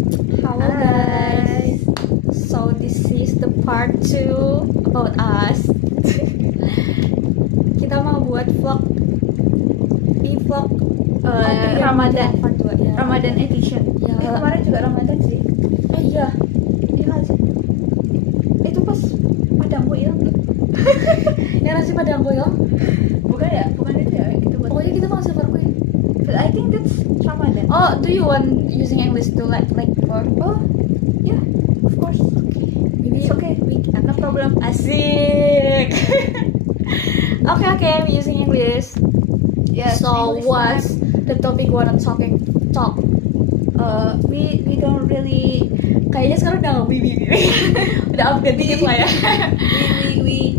Hello guys. So this is the part 2 about us. Kita mau buat vlog Ramadan part 2 ya. Ramadan edition. Ya. Kemarin juga Ramadan sih. Iya. Iya nggak sih? Itu pas padangku hilang tuh. Yang nasi padang goyong. Bukan ya? Bukan itu ya? Kita buat. Pokoknya kita mau silver queen. But I think that's Ramadan. Oh, do you want using English to like before? Oh, yeah, of course. Maybe It's okay. No problem. Asik. Okay, I'm using English. Yes. So English what's the topic wanna talk? We don't really Kayaknya sekarang udah udah update dikit lah ya. we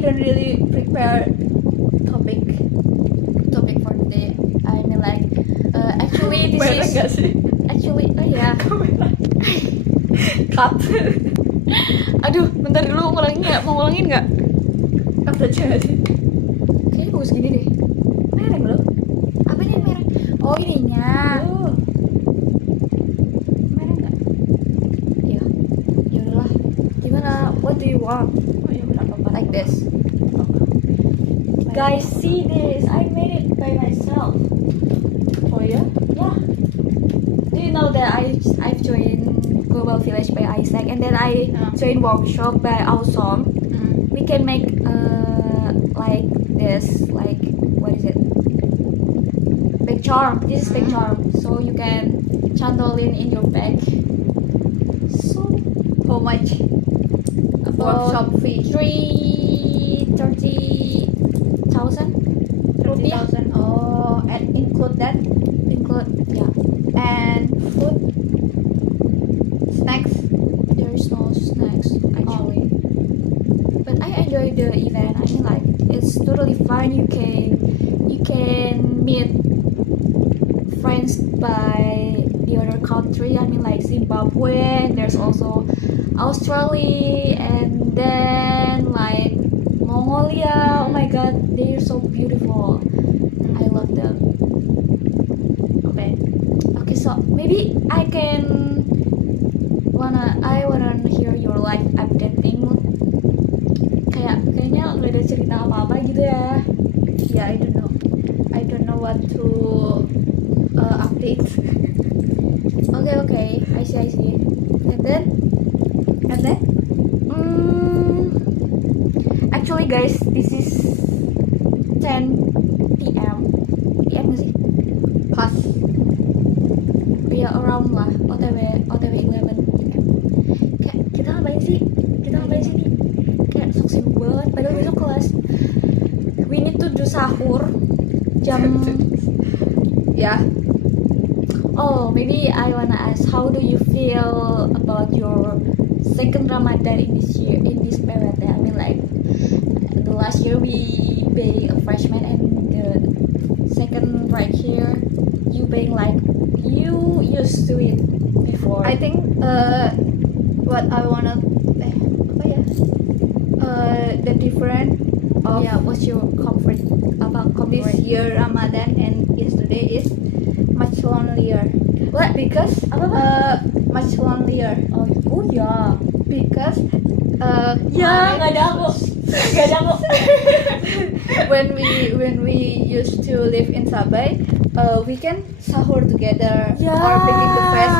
don't really prepare topic For today, I mean like actually this is sih? actually oh ya. Cut. Aduh, bentar dulu mau ngulangin nggak? Cut aja nggak sih? Kayaknya bagus gini deh. Mereng loh. Apanya yang merah? Oh ininya. Oh. Mereng nggak? Ya, ya udahlah. Gimana? What do you want? Oh ya udah apa-apa. Like this. Guys, see this. I made it by myself. Oh ya? Yeah. Do you know that I've joined Global Village by Isaac and then I joined workshop by Awesome. We can make like this, like what is it? Bag charm. This is bag charm. So you can chandle in your bag. So How much? about Workshop fee. 30,000 rupiah. 30,000. Oh, and include that Include and food, snacks. there is no snacks actually. But I enjoy the event. I mean like it's totally fun. You can meet friends by the other country. I mean like Zimbabwe. There's also Australia and then like Mongolia. Oh my god, they're so beautiful. I love them. Okay. Okay, so maybe I wanna hear your life updating. Kayaknya nggak ada cerita apa-apa gitu ya. Yeah, I don't know what to update. Okay, I see. And then actually guys, this is 10 PM. PM nggak sih? Pas. Ya around lah, OTW 11 PM. Kayak kita ngapain sih nih? Kayak sok sibuk banget, padahal besok kelas. We need to do sahur jam. Yeah. Oh, maybe I wanna ask, how do you feel about your second Ramadan in this year, in this period? I mean like the last year we being a freshman and the second right here you being like you used to it before. I think what I wanna apa ya? The difference of Yeah, what's your comfort about this comfort? year Ramadan and yesterday is much lonelier. What? Because much lonelier. Oh ya. Because Ya, nggak ada aku. when we used to live in Sabay, we can sahur together or baking the fest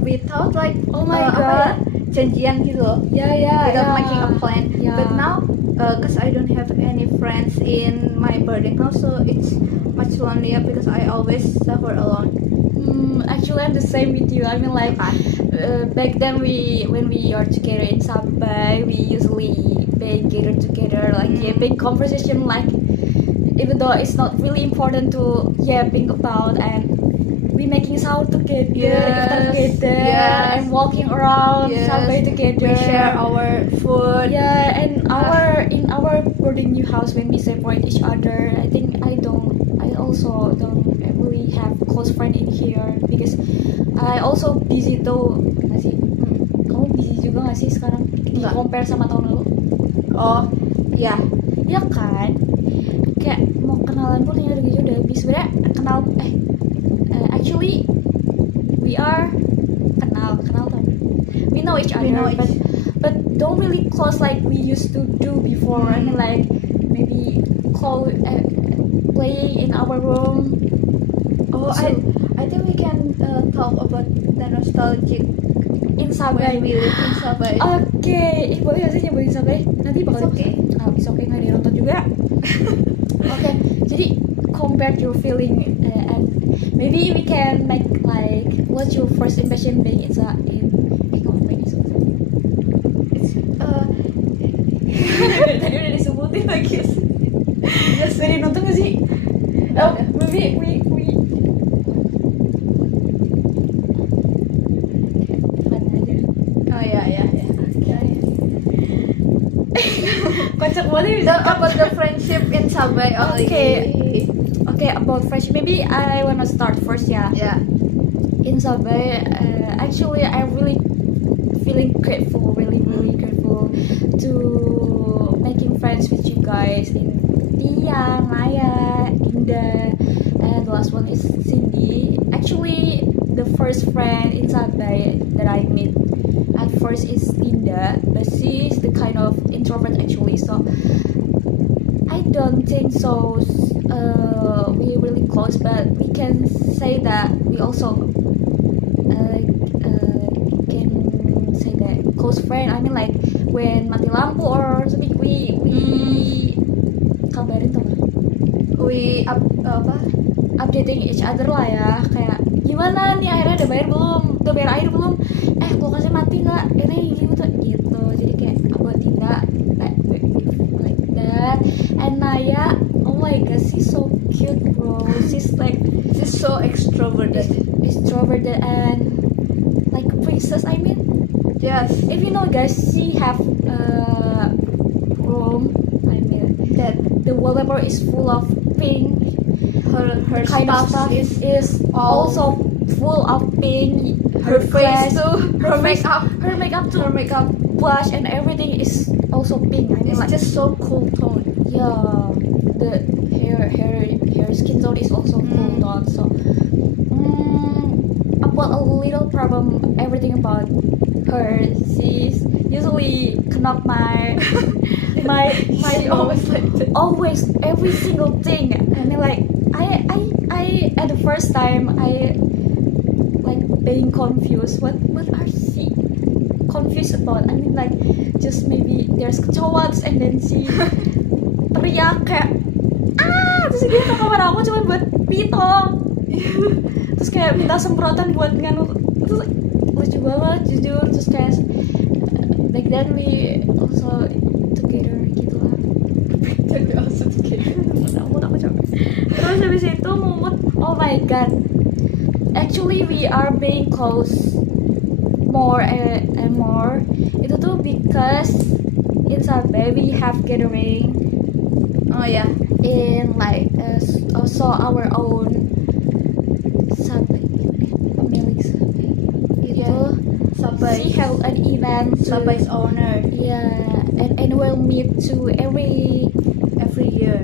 without like Oh my apa God. ya, janjian gitu loh, Yeah. without making a plan. Yeah. But now, cause I don't have any friends in my boarding house, so it's much lonelier because I always suffer alone. Actually, I'm the same with you. I mean, like back then, when we are together in Sabay, we usually be together, like big conversation, like even though it's not really important to yapping about, and we making sound together, iftar together, yes. and walking around Sabay together. We share our food. Yeah, and in our boarding new house when we separate each other, I think I also don't really have close friend in here because I also busy tuh. Nggak sih? Kamu busy juga nggak sih sekarang? Di Nggak. compare sama tahun lalu? Oh, ya. Ya kan? Kayak mau kenalan pun ya udah habis. Sebenarnya kenal actually we are kenal tuh. We know each other, but don't really close like we used to do before. I mean like maybe playing in our room. Oh, So- I think we can talk about the nostalgic In when Sabay. we live in Sabay. Oke, boleh gak sih nyebutin Sabay? Nanti bakal It's okay. It's okay, nggak ditonton juga. Oke, jadi compare your feeling and maybe we can make like what's your first impression being ngapain itu? Tadi udah disebutin lagi. Yes, dari nonton gak sih? Oh, maybe we fun aja. Oh ya. Kocak banget So about the friendship in Sabay only. Okay, about friendship, maybe I wanna start first ya. Yeah. In Sabay, actually I really feeling grateful, really grateful to making friends with you guys in Tia, Maya, Indah, and the last one is Cindy. Actually, the first friend in Sabay that I met at first is Linda, but she is the kind of introvert actually, so I don't think so. We're really close, but we can say that we also can say that close friend. I mean like when mati lampu or something, we kabarin tuh We updating each other lah ya, kayak gimana nih airnya udah bayar belum, udah bayar air belum, kulkasnya mati nggak, ini gitu. Jadi kayak about Dinda like that. And Naya, oh my god, she's so cute bro. She's so extroverted. and like a princess. I mean, Yes. if you know guys, she have room. I mean That the wallpaper is full of pink. her Kind of stuff stuff is all also full of pink. her face dress, too. Her makeup. her makeup too, Her makeup. blush and everything is also pink. I mean It's like just so cool tone. yeah, the hair skin tone is also cool tone. So about a little problem, everything about her, she's usually knock my She always like that. always every single thing. I mean like I at the first time I like being confused. What are she confused about? I mean like just maybe there's kecoa and then she teriak kayak terus dia ke kamar aku cuma buat pitong, terus kayak minta semprotan buat nganu, terus lucu banget jujur. Terus kayak back then we also together gitu lah. Terus habis itu Mumut, oh my god, actually we are being close more and more. Itu tuh because in Sabay we have gathering Oh yeah. in like also our own Sabay, pemilik Sabay itu Sabay. she held an event to, Sabay's owner yeah, and we'll meet to every every year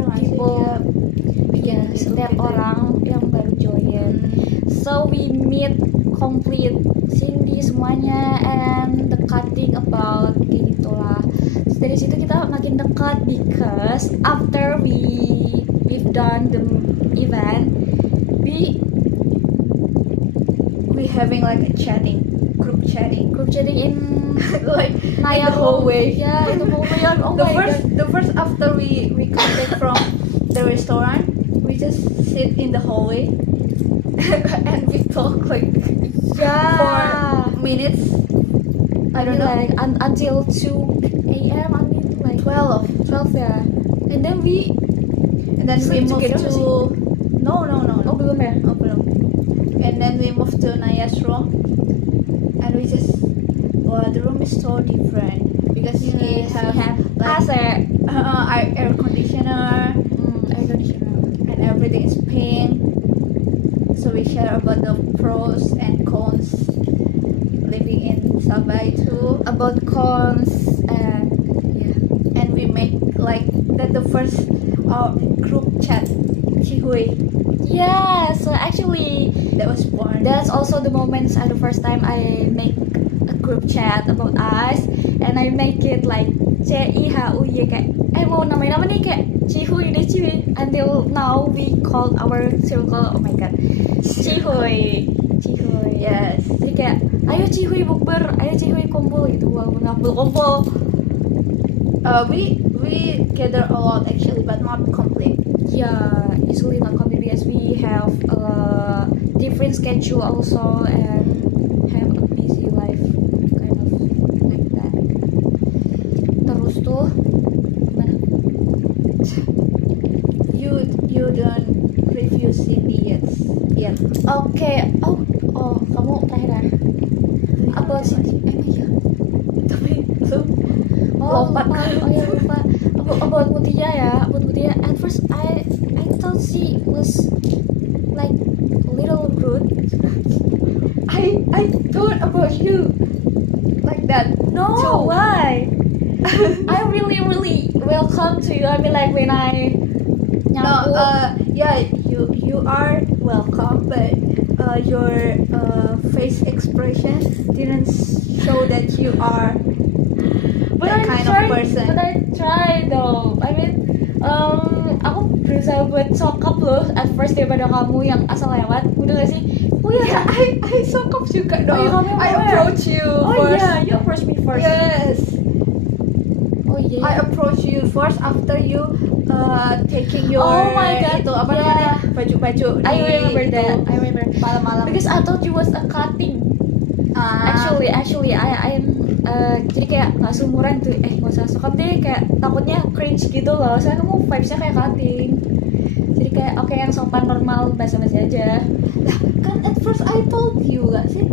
nggak sih people, dia bikin ya, gitu setiap gitu. orang yang baru join. So we meet complete Cindy semuanya and the cutting about kayak gitulah. Terus dari situ kita makin dekat because after we've done the event, We having like a group chatting group chatting in like Naya in the hallway. Yeah, in the hallway. Oh the my first god. the first after we come back from the restaurant, we just sit in the hallway and we talk like Yeah. for minutes. I don't know, like until 2 a.m. I mean like 12. 12 ya. And then we And then we Sleep moved together nggak sih? to no oh belum ya. Oh, belum. And then we moved to Naya's room, and we just, the room is so different because we have like AC, air conditioner air conditioner. and everything is pink. So we share about the pros and cons living in Sabay too, About cons and and we make like that the first group chat Chihui Yeah, so actually that was born. that's also the moments at the first time I make a group chat about us, and I make it like CIHUY kayak mau namain apa nih kayak Cihuy deh Cihuy. Until now we call our circle, oh my god, Cihuy. Yes. Jadi kayak ayo Cihuy bukber, ayo Cihuy kumpul gitu, walaupun nggak kumpul. We gather a lot actually, but not complete. Yeah, usually not complete because we have a different schedule also and have a busy life, kind of like that. Terus tuh gimana? You don't review Cindy yet. Oke, oh kamu terakhir ya? About Cindy, iya. Tapi lu Lupa. lompat kan? Oh ya lupa. About Mutia ya, about Mutia. At first I thought she was like a little rude. I thought about you like that. No, So- why? I really welcome to you. I mean like when I No, nyambung. yeah, you are welcome, but your face expression didn't show that you are that kind of person. But I try though. I mean, aku berusaha buat sokap loh at first daripada kamu yang asal lewat. Udah gak sih? Oh Yeah, I sokap juga dong. Oh, iya, kamu I aware. approach you Oh first. yeah, you approach me first. Yes, Oh yeah. I approach you first after you taking your Oh my God, itu apa yeah. namanya baju-baju I di remember itu that. I remember. malam-malam. Because I thought you was a cutting. Ah, Actually, I am jadi kayak nggak seumuran tuh. Nggak usah sokap deh. Kayak takutnya cringe gitu loh. Soalnya kamu vibesnya kayak cutting. Jadi kayak oke yang sopan normal basa-basi aja. lah kan at first I told you gak sih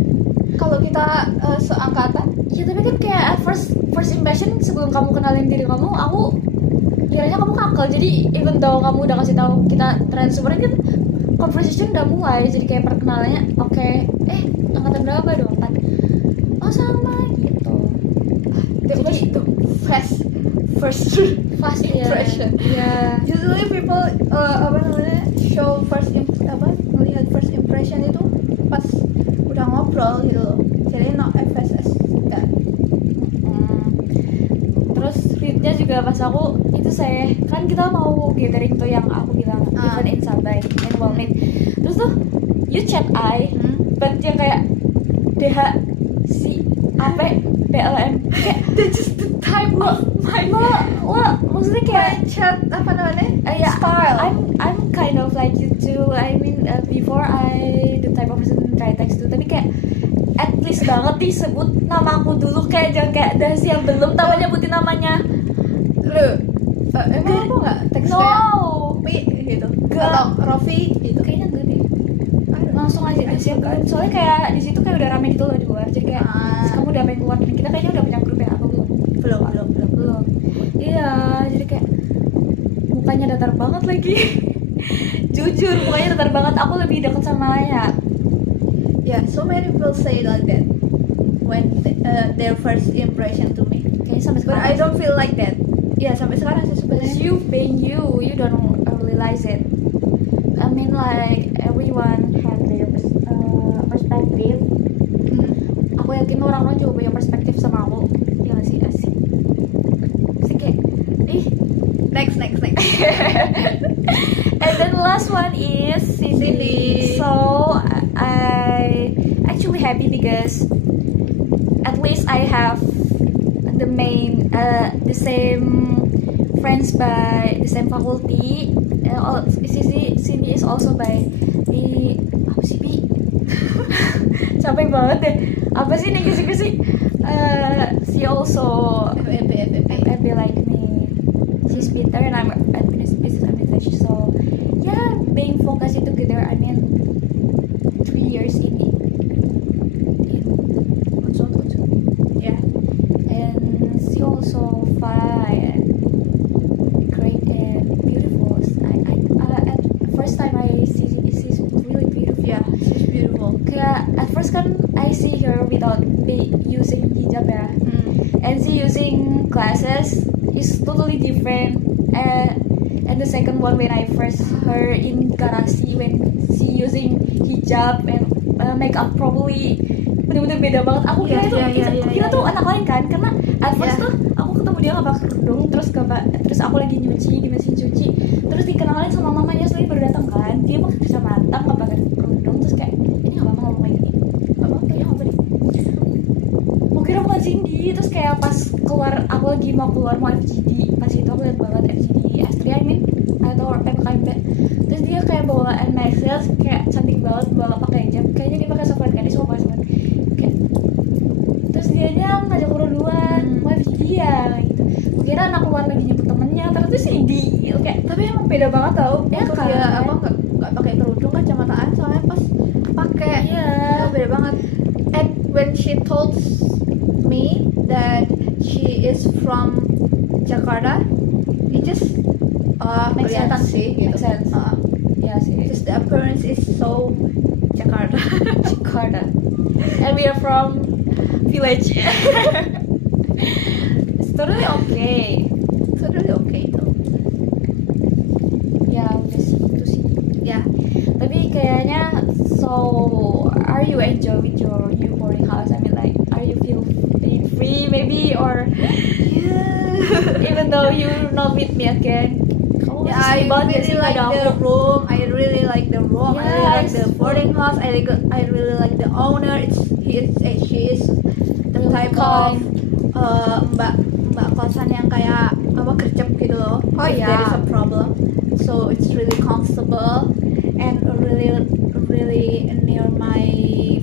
kalau kita seangkatan. Ya tapi kan kayak at first impression sebelum kamu kenalin diri kamu, aku kiranya kamu kakak. Jadi even though kamu udah kasih tahu kita transfer kan conversation udah mulai. Jadi kayak perkenalannya oke. Angkatan berapa dong? 4. Oh sama gitu. That was Jadi the first fast ya. impression. Iya. Usually people apa namanya show melihat first impression itu pas udah ngobrol gitu loh. Jadi no FSS that. Terus readnya juga pas aku itu saya kan kita mau gathering tuh yang aku bilang event in Sabai annual meet. Terus tuh you chat I but yang kayak DH si AP PLM kayak That's just the type of my lo maksudnya kayak chat apa namanya ya, style. I'm kind of like you too. I mean before I the type of person try text tuh, tapi kayak at least banget disebut nama aku dulu, kayak jangan kayak Dasi yang belum tahu nyebutin namanya. Lu emang aku nggak teks kayak No, Pi gitu Nggak. atau Rofi gitu. kayaknya enggak deh. Aduh. Langsung aja Dasi yang belum. Soalnya kayak di situ kayak udah rame gitu loh di luar. Jadi kayak Ah. kamu udah pengen keluar dan kita kayaknya udah punya grup ya apa belum? belum. Iya, jadi kayak mukanya datar banget lagi. Jujur, mukanya datar banget. Aku lebih deket sama Laya. Yeah, so many people say like that when their first impression to me. Kayaknya sampai But sekarang. I don't feel like that. Ya sampai sekarang sih Because sebenarnya. you being you don't realize it. I mean like everyone has their perspective. Aku yakin orang-orang juga punya perspektif sama aku. Ya nggak sih, asik. Asik kayak, Next. And then the last one is Cindy. Cindy. So I actually happy because at least I have the same friends by the same faculty. Cindy is also by the apa sih Bi? Capek banget deh. Apa sih nih kisi-kisi? She also FB like me. She's Peter and I'm business administration. So yeah, being focused together. I mean 3 years in consultant. Yeah. And she also fine, great and beautiful. At first time I see she's really beautiful. Yeah, she's beautiful. Kayak at first kan I see her without using hijab ya, and she using glasses is totally different. And the second one when I first her in garasi when she using hijab and makeup probably bener-bener beda banget. Aku kira kira tuh anak lain kan, karena at first tuh aku ketemu dia nggak pakai kerudung, terus aku lagi nyuci di mesin cuci, terus dikenalin sama mamanya sendiri baru datang kan, dia pakai kacamata nggak pakai kerudung, terus kayak ini nggak apa-apa ngomong kayak gini, nggak apa-apa ya nggak apa-apa. Mau kira bukan Cindy, terus kayak pas keluar aku lagi mau FGD, pas itu aku lihat banget FGD S3 I mean atau PKMB, terus dia kayak bawa NXL kayak cantik banget bawa pakai hijab, kayaknya dia pakai sopan kan, dia suka pakai sopan kayak, terus dianya ngajak duluan mau FGD ya gitu. Kira anak luar lagi nyebut temennya, ternyata Cindy gitu. Kayak tapi emang beda banget tau ya kan, dia apa nggak pakai kerudung kacamataan, soalnya pas pakai beda banget. And when she told me that she is from Jakarta, it just kelihatan sih gitu. Ya sih, just the appearance is so Jakarta. Jakarta and we are from village. It's totally okay though. Ya udah sih itu sih Ya, tapi kayaknya so are you enjoy with your new boarding house? I mean like are you feeling free maybe or even though you're not with me again? I really like the room. I really like the room. I really like the boarding house. I really like the owner. She is the type of mbak kosan yang kayak apa gercep gitu loh. If there is a problem, so it's really comfortable and really near my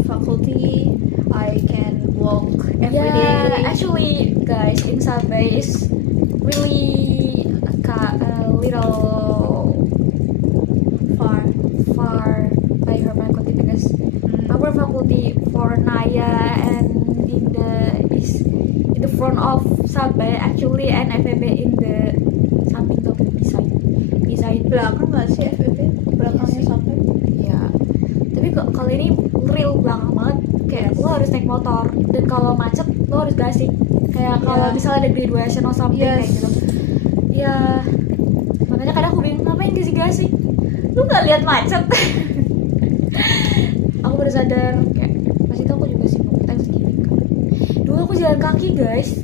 faculty. I can walk every day. Actually, guys, in Sabay is really a little far by her faculty because our faculty for Naya and in the front of Sabay actually, and FEB in the samping tuh beside Belakang nggak sih FEB? Belakangnya sampai. Ya, tapi kalau ini real belakang banget, kayak lo harus naik motor dan kalau macet lo harus gasik kayak kalau misalnya ada graduation atau something kayak gitu. Ya, makanya kadang aku bingung ngapain gasik, lu nggak lihat macet. Aku baru sadar kayak pas itu aku juga sibuk Thanksgiving kan. Dulu aku jalan kaki guys,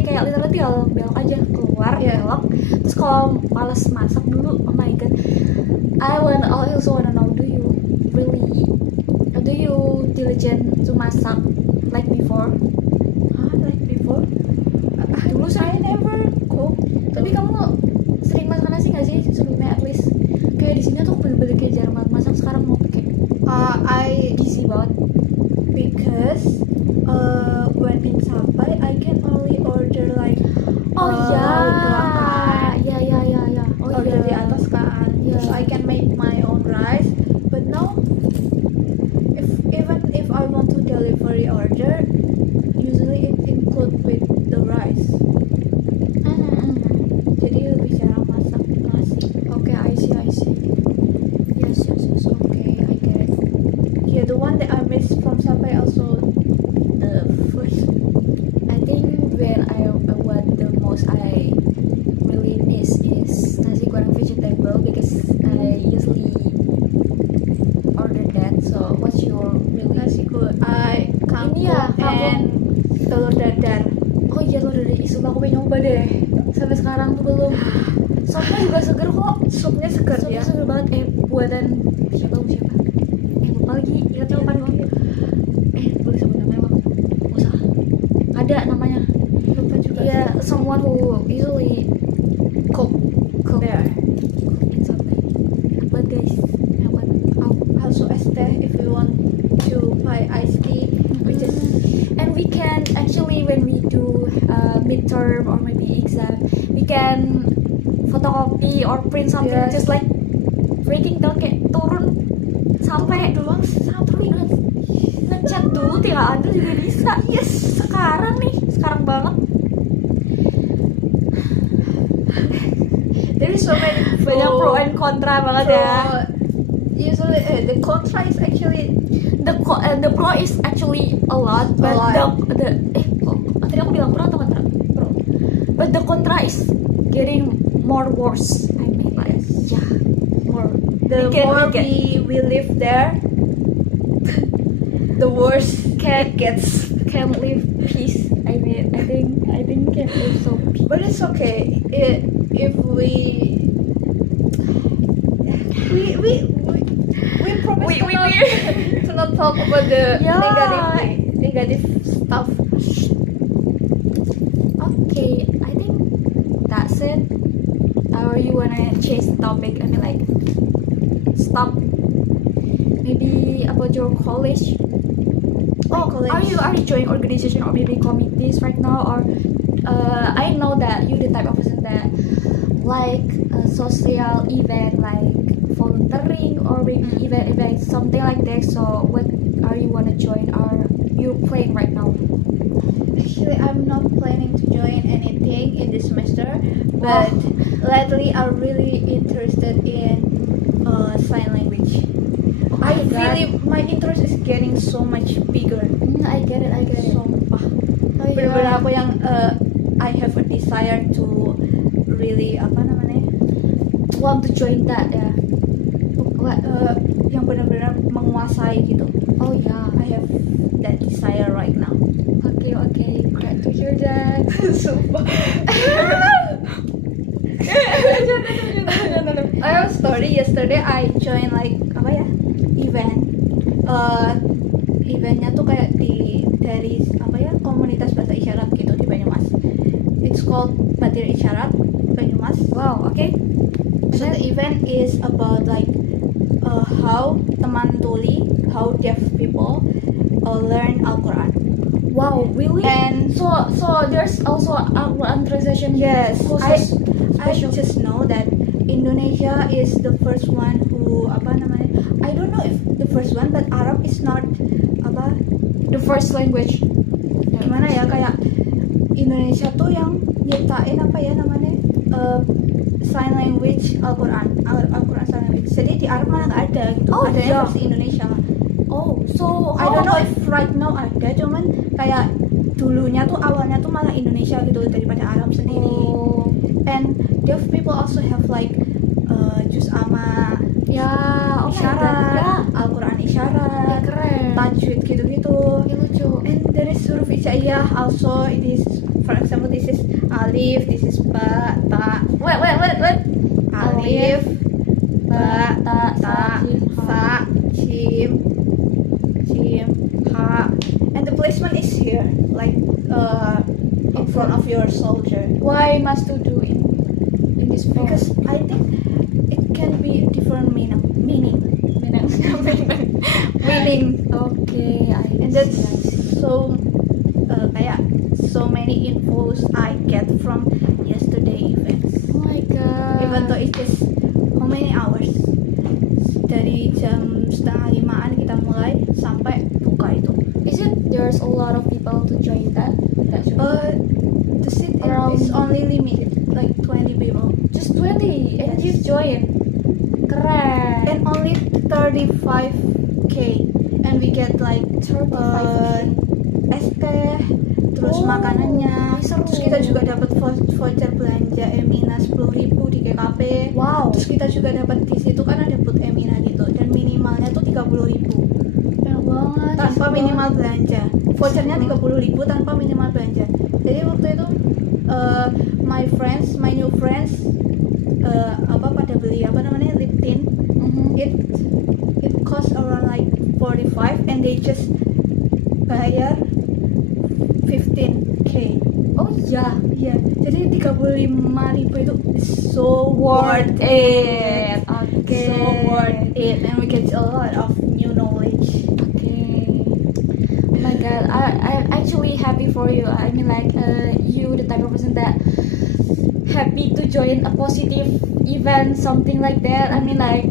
kayak literally tinggal belok aja keluar belok. Terus kalau males masak dulu, oh my god, I also wanna know, do you diligent to masak like before? Like before? Dulu I never cook. Tapi kamu sering masak nasi nggak sih sebelumnya at least? Kayak di sini tuh bener-bener kayak jarang banget masak, sekarang mau pakai I gizi banget because when in Sampai I can only order like order di atas kan, so I can make my own rice. But now even if I want to delivery order, usually it include with the rice. Jadi lebih jarang masak nasi. Okay, I see. Yes, okay, I get it. Yeah, the one that I miss from Sampai also the first. I think what the most I really miss is nasi goreng vegetable because I usually order that. So what's your really Nasi goreng kangkung ini ya, and telur dadar. Oh iya, telur dadar isu aku pengen nyoba deh. Sampai sekarang tuh belum. Supnya juga seger kok. Supnya Seger banget. Buatan siapa? Lupa lagi. Ingatnya lupa doang. Boleh sebut namanya bang? Nggak usah. Ada namanya. Lupa juga. Yeah, someone who usually cook there. In Sabay. But guys, Also teh if you want to buy iced tea, and we can actually when we do midterm or maybe exam, we can photocopy or print something just like breaking down, kayak turun sampai ngecat dulu tinggal ada juga bisa. Yes, sekarang banget. There is so many Banyak pro and kontra banget ya. Usually the contra is actually the pro is actually a lot, but tadi aku bilang pro atau kontra? Pro. But the contra is getting more worse. I mean like yeah, more. The We can- more we can- we live there, the worse Can- it gets. Can't live peace. I mean I think can't live so peace. But it's okay if we promise We- to not talk about the Yeah. negative stuff. Okay, I think that's it. Or you wanna change the topic? I mean like stop. Maybe about your college. My Oh, college. are you joining organization or maybe committees right now? Or I know that you the type of person that like a social event like volunteering or maybe event something like that. So what are you wanna join? Or you playing right now? Actually, I'm not planning to join anything in this semester, but lately I'm really interested in sign language. I my God. really my interest is getting so much bigger. I get it. Sumpah. Oh, Bener-bener yeah. aku yang I have a desire to really apa namanya Want to join that ya? What? yang benar-benar menguasai gitu. Oh yeah. I have that desire right now. Okay. Glad to hear that. Sumpah. I have a story. Yesterday I joined like apa ya event. Eventnya tuh kayak dari apa ya komunitas bahasa isyarat gitu di Banyumas. It's called Batir Isyarat Banyumas. Wow. Okay. So the event is about like how teman tuli, how deaf people learn Al-Quran. Wow. Really? And So there's also Al-Quran translation. yes, Courses. I just know that Indonesia is the first one who apa namanya? I don't know if the first one, but Arab is not apa The first language. gimana ya kayak Indonesia tuh yang nyiptain apa ya namanya sign language Al-Quran sign language. Jadi di Arab malah nggak ada gitu. Oh, Adanya iya. versi Indonesia. Oh, so I don't know if right now ada, cuman kayak dulunya tuh awalnya tuh malah Indonesia gitu daripada Arab sendiri. Oh, And deaf people also have like juz ama, ya. Oh my God. isyarat, Ya. Al-Quran Ya, isyarat, keren. tajwid gitu-gitu. Ya, lucu. And there is huruf hijaiyah also. It is, for example, this is alif, this is ba, ta, Wait. alif, ba, ta, ta, sa, jim, ha. And the placement is here, like in front of your soldier. Why must you do in this form? Because I think it can be different meaning. Meaning. Okay, And that's so kayak so many infos I get from yesterday events. Oh my God. Even though it is how many hours? Dari jam 4:30 kita mulai sampai buka itu. Is it there's a lot of people to join that? The seat Around- is only limited, like 20 people. Just 20 and you join. Keren. And only 35k. And we get like 35K. es teh, terus Oh, makanannya. seru. Terus kita juga dapat voucher belanja Emina 10.000 di GKP. Wow. Terus kita juga dapat di situ kan ada booth Emina gitu dan minimalnya tuh 30.000 Enak banget. tanpa seru minimal banget. belanja. Vouchernya 30.000 tanpa minimal belanja. Jadi waktu itu my new friends pada beli apa namanya lip tint. Mhm. It cost around like 45 and they just bayar 15k. Oh iya. Iya, jadi 35.000 itu is so worth it. Okay. So worth it, and we get a lot of new knowledge. Okay. Oh my God, I'm actually happy for you. I mean, like, you the type of person that happy to join a positive event, something like that. I mean, like,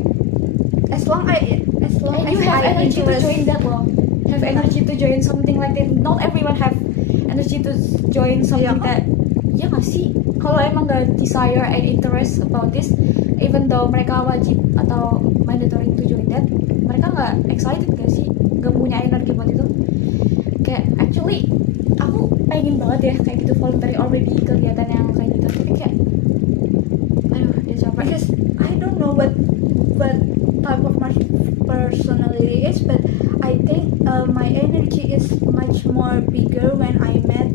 As long and as you have I energy to interest- join that, loh. Have energy to join something like that. Not everyone have energy to join something Iya, that. Ya nggak sih? Kalau emang nggak desire and interest about this, even though mereka wajib atau mandatory to join that, mereka nggak excited gak sih? Nggak punya energi buat itu. Kayak actually aku pengen banget ya kayak gitu voluntary or maybe kegiatan yang kayak gitu. Tapi kayak I my energy is much more bigger when I met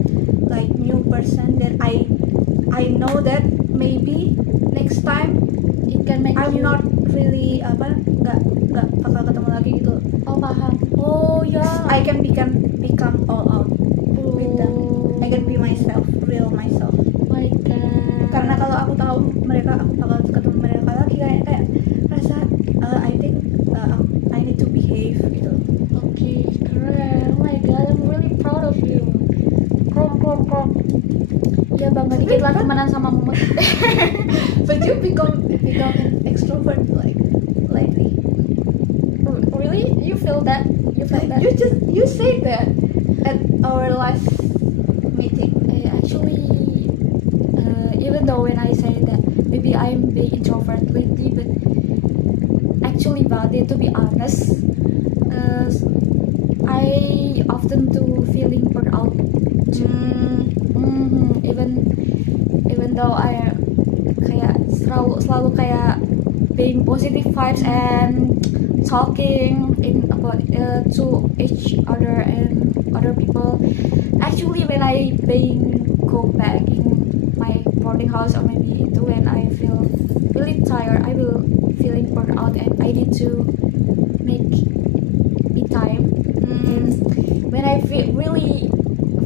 like new person that I know that maybe next time It can make I'm you not really nggak bakal ketemu lagi gitu. Oh paham. Oh ya. I can become all out with them. I can be myself, real myself. My god. Karena kalau aku tahu mereka, aku bakal ketemu mereka lagi kayak rasa I think I need to behave gitu. Okay, keren. Oh my god, I'm really proud of you. Krom. Ya bangga dikit lah temenan sama Mumet. But you become an extrovert like lately. Really? You feel that? You feel that? You say that at our last meeting. Actually, even though when I say that maybe I'm being introvert lately, but actually about it, to be honest, I often do feeling burnt out. Even though I kayak selalu kayak being positive vibes and talking in about to each other and other people. Actually, when I go back in my boarding house, or maybe itu when I feel really tired, I will feeling burnt out and I need to make me time. And when I feel really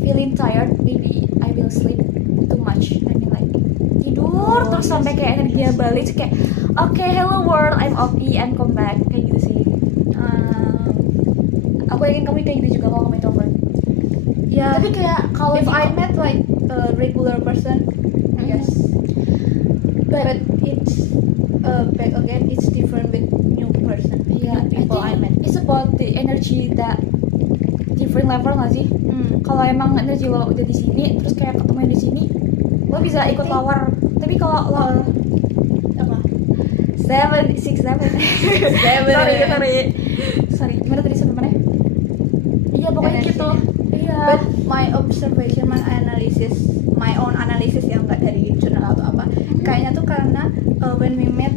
feeling tired, maybe I will sleep too much. I mean like tidur terus sampai kayak energinya balik kayak okay, hello world, I'm okay and come back kayak gitu sih. Aku yakin kamu kayak gitu juga kalau kamu introvert. Yeah. Tapi kayak kalau if I met like a regular person, yes. But it's back again, it's different with new person. Yeah, new people I met. It's about the energy that different level nggak sih? Kalau emang energi lo udah di sini, terus kayak ketemu di sini, lo bisa ikut lawar. Tapi kalau lo Apa? 7, 6, 7 sorry, gimana tadi sebenarnya? Iya pokoknya Energy. gitu. Iya. But my observation, my own analysis yang nggak dari jurnal atau apa, kayaknya tuh karena when we met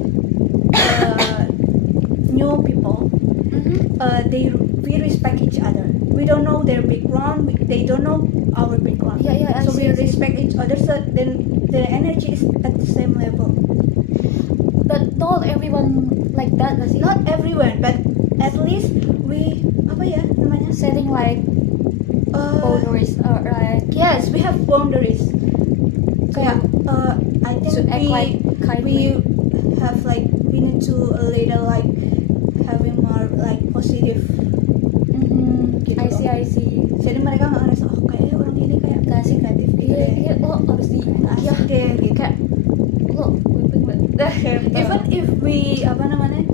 new people, we respect each other. We don't know their background, they don't know our background. Yeah, So I we see. respect each other. So then the energy is at the same level. But not everyone like that nggak sih? Not everyone, but at least we apa ya namanya? Setting like boundaries, right? Yes, we have boundaries. Kayak I think To act like kindly. we have like we need to a little like having more like positive. Gitu I see, loh. I see. Jadi mereka nggak ngerasa oh kayaknya orang ini kayak Gak asik. negatif gitu deh. Iya, lo harus di Asik deh gitu. kayak lo Even if we apa namanya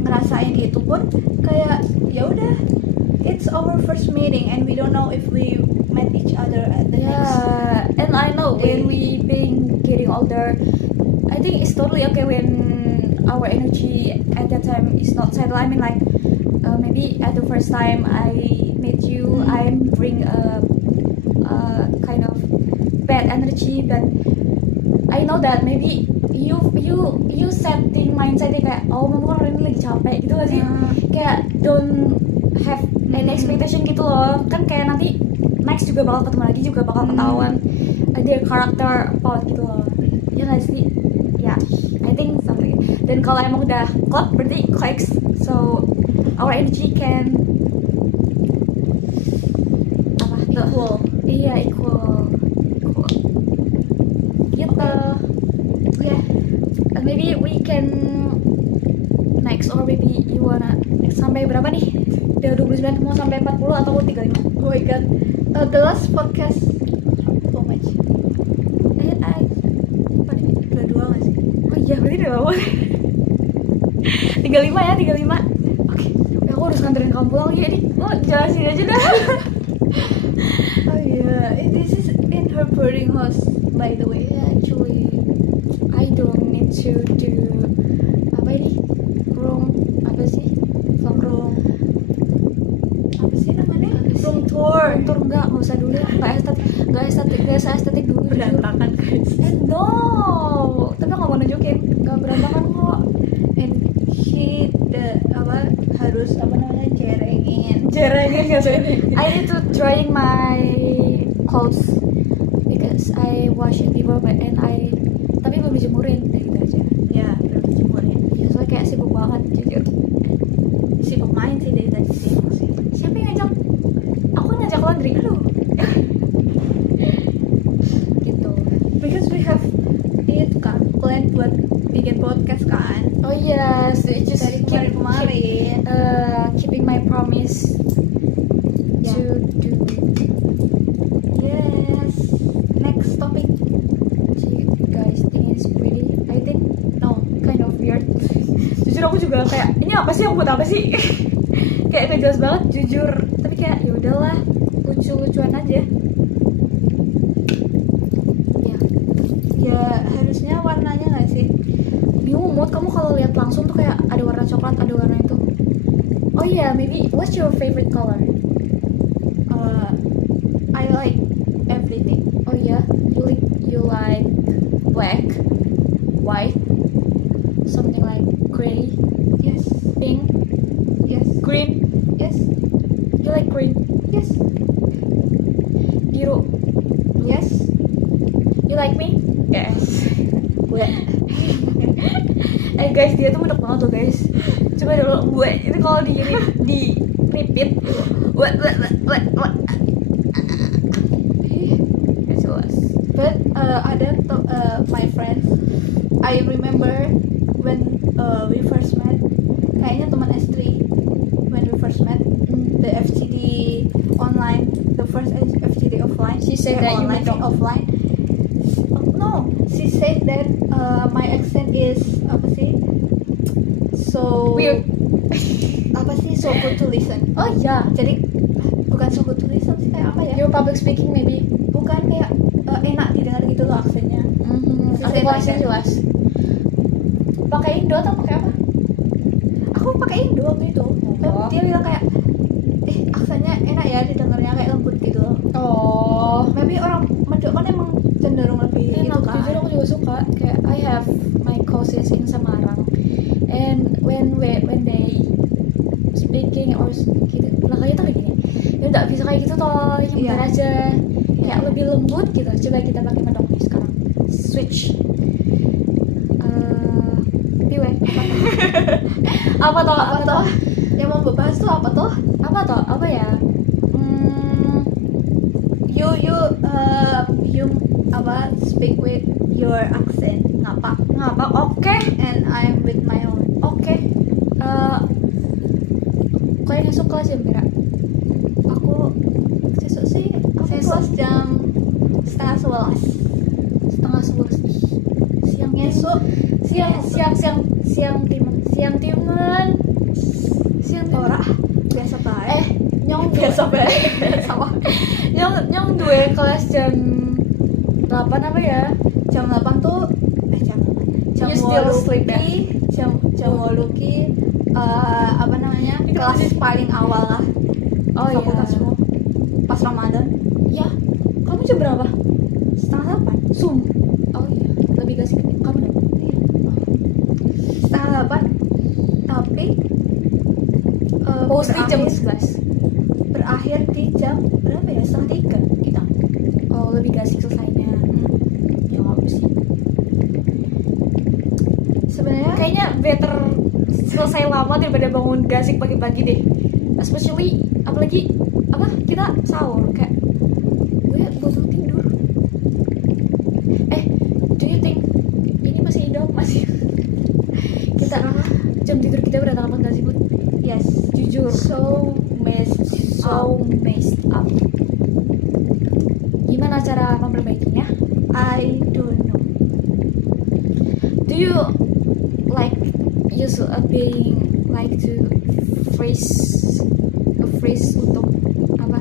ngerasain itu pun kayak ya udah, it's our first meeting and we don't know if we met each other at the next. Yeah, and I know when we been getting older, I think it's totally okay when our energy at that time is not settled. I mean like maybe at the first time I met you, I bring a kind of bad energy, but I know that maybe you setting mindsetnya kayak oh mungkin orang ini lagi capek gitu gak sih? Kayak don't have any expectation gitu loh, kan kayak nanti next juga bakal ketemu lagi juga bakal ketahuan their character about gitu loh, ya nggak sih? Ya, I think something. Dan kalau emang udah klop berarti clicks, so our energy can apa tuh? Equal. Iya equal. Gitu. Yeah. And maybe we can next, or maybe you wanna sampai berapa nih? Udah 29, mau sampai 40 atau 35? Oh my god. The last podcast how much? Apa nih? 22 nggak sih? Oh iya berarti udah lama. 35 ya, 35. Oke, aku harus nganterin kamu pulang ya nih. Lo jelasin aja dah. Oh yeah, this is in her boarding house by the way. Yeah, actually I don't need to do apa ini? Room apa sih? Room apa sih namanya? Apa sih? Room tour. Tur nggak usah dulu, nggak estetik dulu. Berantakan guys. No, tapi nggak mau nunjukin, nggak berantakan kok. And she harus apa namanya cerengin Jarang nggak tuh ini. I need to drying my clothes because I wash it before and tapi belum dijemurin kayak gitu aja. Ya belum dijemurin. Ya soalnya kayak sibuk banget jujur. Sibuk main sih dari tadi sih. Siapa yang ngajak? Aku ngajak laundry lu. Gitu. Because we have itu kan plan buat bikin podcast kan. Oh yes, it just Dari kemarin. keeping my promise Yeah. to do. Yes. Next topic. Do you guys think it's pretty? I think No. kind of weird. Jujur aku juga kayak ini apa sih, aku buat apa sih? Kayak gak jelas banget jujur. Tapi kayak ya udahlah, lucu-lucuan aja. Ya, Ya harusnya warnanya nggak sih? bingung mood kamu kalau lihat langsung tuh kayak ada warna coklat, ada warna itu. Oh iya, maybe what's your favorite color? I like everything. Oh iya, you like black, white, something like gray, Yes. pink, Yes. green. Yes. You like green, Yes. biru. Yes. You like me? Yes. Guys, dia tuh mendek banget loh guys. Coba dulu gue itu kalau di repeat what gak jelas. But my friends, I remember when we first met. Kayaknya teman S3 when we first met. The FGD online, the first FGD offline. She said that you online, were offline. No, she said that my accent is apa sih? So Weird. Apa sih? So good to listen. Oh iya, Jadi bukan so good to listen sih, kayak apa ya? your public speaking maybe. Bukan kayak enak didengar gitu loh aksennya. Artikulasinya jelas. Pakai Indo atau pakai apa? Aku pakai Indo waktu itu. Oh. Dia bilang kayak aksennya enak ya didengarnya, kayak lembut gitu loh. Oh, Maybe orang Medok kan emang cenderung lebih enak. gitu kan. Jujur aku juga suka. Kayak I have my cousins in Semarang, and when they speaking or gitu, belakangnya tuh kayak gini. Ya udah bisa kayak gitu toh, yang Iya. bener aja. Kayak lebih lembut gitu. Coba kita pakai Medok nih sekarang. Switch. Piwe. Apa toh? Apa toh? Yang mau bahas tuh apa toh? Apa toh? Apa ya? You apa speak with your accent ngapa? Oke. And I'm with my own. Oke. Kau yang suka sih Mira? Aku Sesuk sih. sesok jam 10:30. 10:30. Siang Ngesuk siang timun. ora biasa baik. Nyong Biasa baik. Sama. nyong dua kelas jam 8 apa ya? Jam 8 tuh jam 8. Jam You still sleep, ya? jam 8 apa namanya? Kelas paling awal lah. Oh iya. Fakultasmu. Pas Ramadan. Ya. Kamu jam berapa? 7:30. Zoom. Oh iya. Lebih gak sih kamu dong? 7:30. Tapi Mostly jam berakhir- 11. berakhir di jam berapa ya? 2:30 kita. Oh, lebih gak sih selesainya. Ya nggak apa sih. Sebenarnya Kayaknya better selesai lama daripada bangun gasik pagi-pagi deh. Especially apalagi apa kita sahur kayak gue butuh tidur. Do you think ini masih hidup masih kita jam tidur kita berantakan banget gak sih Bud? yes, Jujur so messed up. Gimana cara memperbaikinya? I don't know. Do you like being like to freeze untuk apa?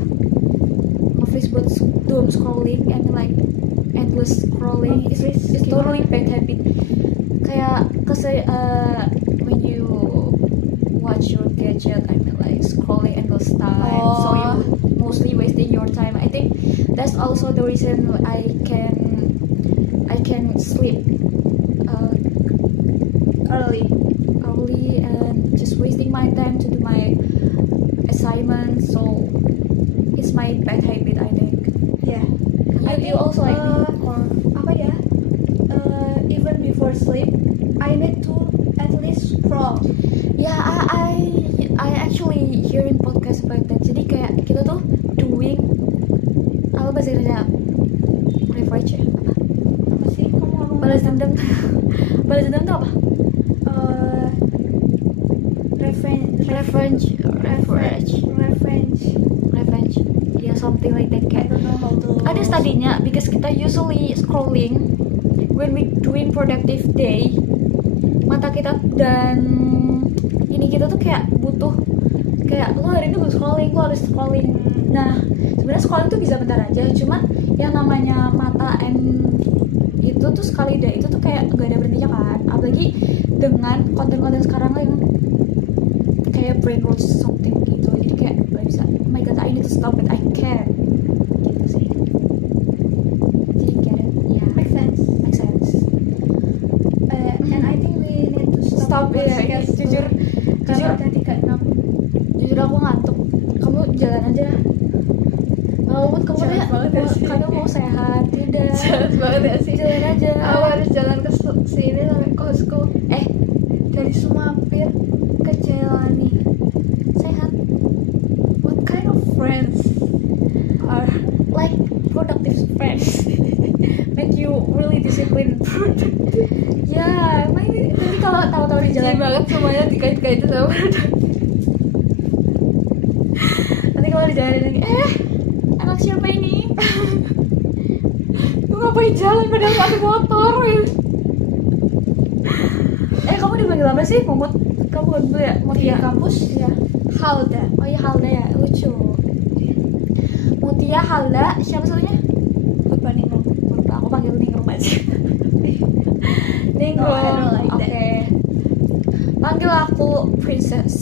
Freeze buat doom scrolling and like endless scrolling. It's totally bad habit. Kayak when you watch your gadget, I mean like scrolling endless time. So you mostly wasting your time. I think that's also the reason I can sleep early and just wasting my time to do my assignment, so it's my bad habit I think. Yeah. You also like me, or apa ya? Even before sleep, I need to at least scroll. yeah, I actually hearing podcast about that. Jadi kayak kita tuh doing apa bahasa Indonesia? Revenge ya? Apa? Apa sih? Kamu ngomong Balas dendam. Balas dendam tuh apa? Revenge. Yeah, something like that I kayak. don't know how to. Ada studinya because kita usually scrolling when we doing productive day, mata kita dan ini kita tuh kayak butuh kayak lo hari ini butuh scrolling, lo harus scrolling. Nah sebenarnya scrolling tuh bisa bentar aja, cuman yang namanya mata and itu tuh sekali deh itu tuh kayak gak ada berhentinya kan, apalagi dengan konten-konten sekarang yang kayak brain rot something gitu, jadi kayak gak bisa. Oh my god, I need to stop it, I can't gitu sih. Jadi get it, yeah, Make sense. make sense. And I think we need to stop Ya, ini podcast jujur karena udah 36. jujur aku ngantuk. Kamu jalan aja. Walaupun kamu Jalan banget ya sih. kamu mau sehat, tidak. Jelas banget ya sih. Jalan aja. Aku harus jalan ke sini sampai kosku. Dari Sumampir ke Celani. Sehat. What kind of friends are Like productive friends. Make you really disciplined. Ya, maybe nanti kalau tahu-tahu di jalan banget semuanya dikait-kaitin sama nanti kalau di jalan lagi anak siapa ini? lu ngapain jalan padahal pakai motor ya? Kamu dipanggil apa sih? Mumut? Kamu bukan dulu ya? Mutia kampus? Iya. Halda. Oh iya Halda ya, lucu. Mutia, Halda, siapa satunya? Ningrum. Lupa, aku panggil Ningrum aja. Ningrum, No, I don't like that. oke. Panggil aku Princess.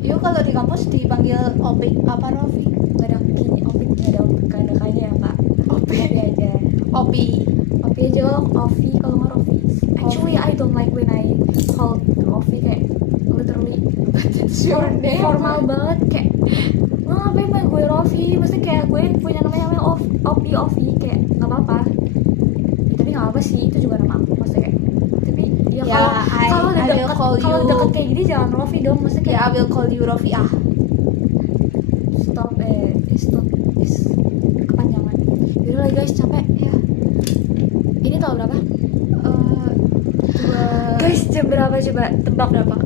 Yuk kalau di kampus dipanggil Opik apa Rofi? Gak ada kini, Opik gak ada Opik, gak ada kayaknya ya kak. Opi aja. Opi. Opi aja, Ovi kalau nggak Rofi. Actually I don't like when I call Rofi kayak literally Your name? formal banget kayak lo ngapain main gue Rofi, mesti kayak gue punya namanya Ovi kayak nggak apa-apa ya, tapi nggak apa sih, itu juga nama aku maksudnya kayak, tapi ya Ya, kalau I will call kalau you. deket kayak gini jangan Rofi dong, maksudnya kayak I will call you Rofi stop is kepanjangan. Yaudah lah guys, capek ya. Ini tau berapa? Guys, jam berapa coba? Tebak berapa?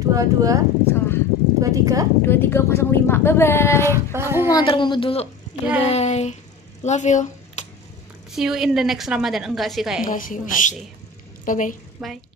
22 salah 23:05. Bye bye. Aku mau antar Mumut dulu. Ya. Bye. Love you. See you in the next Ramadan. Enggak sih kayaknya. Enggak sih. Bye. Bye bye. Bye.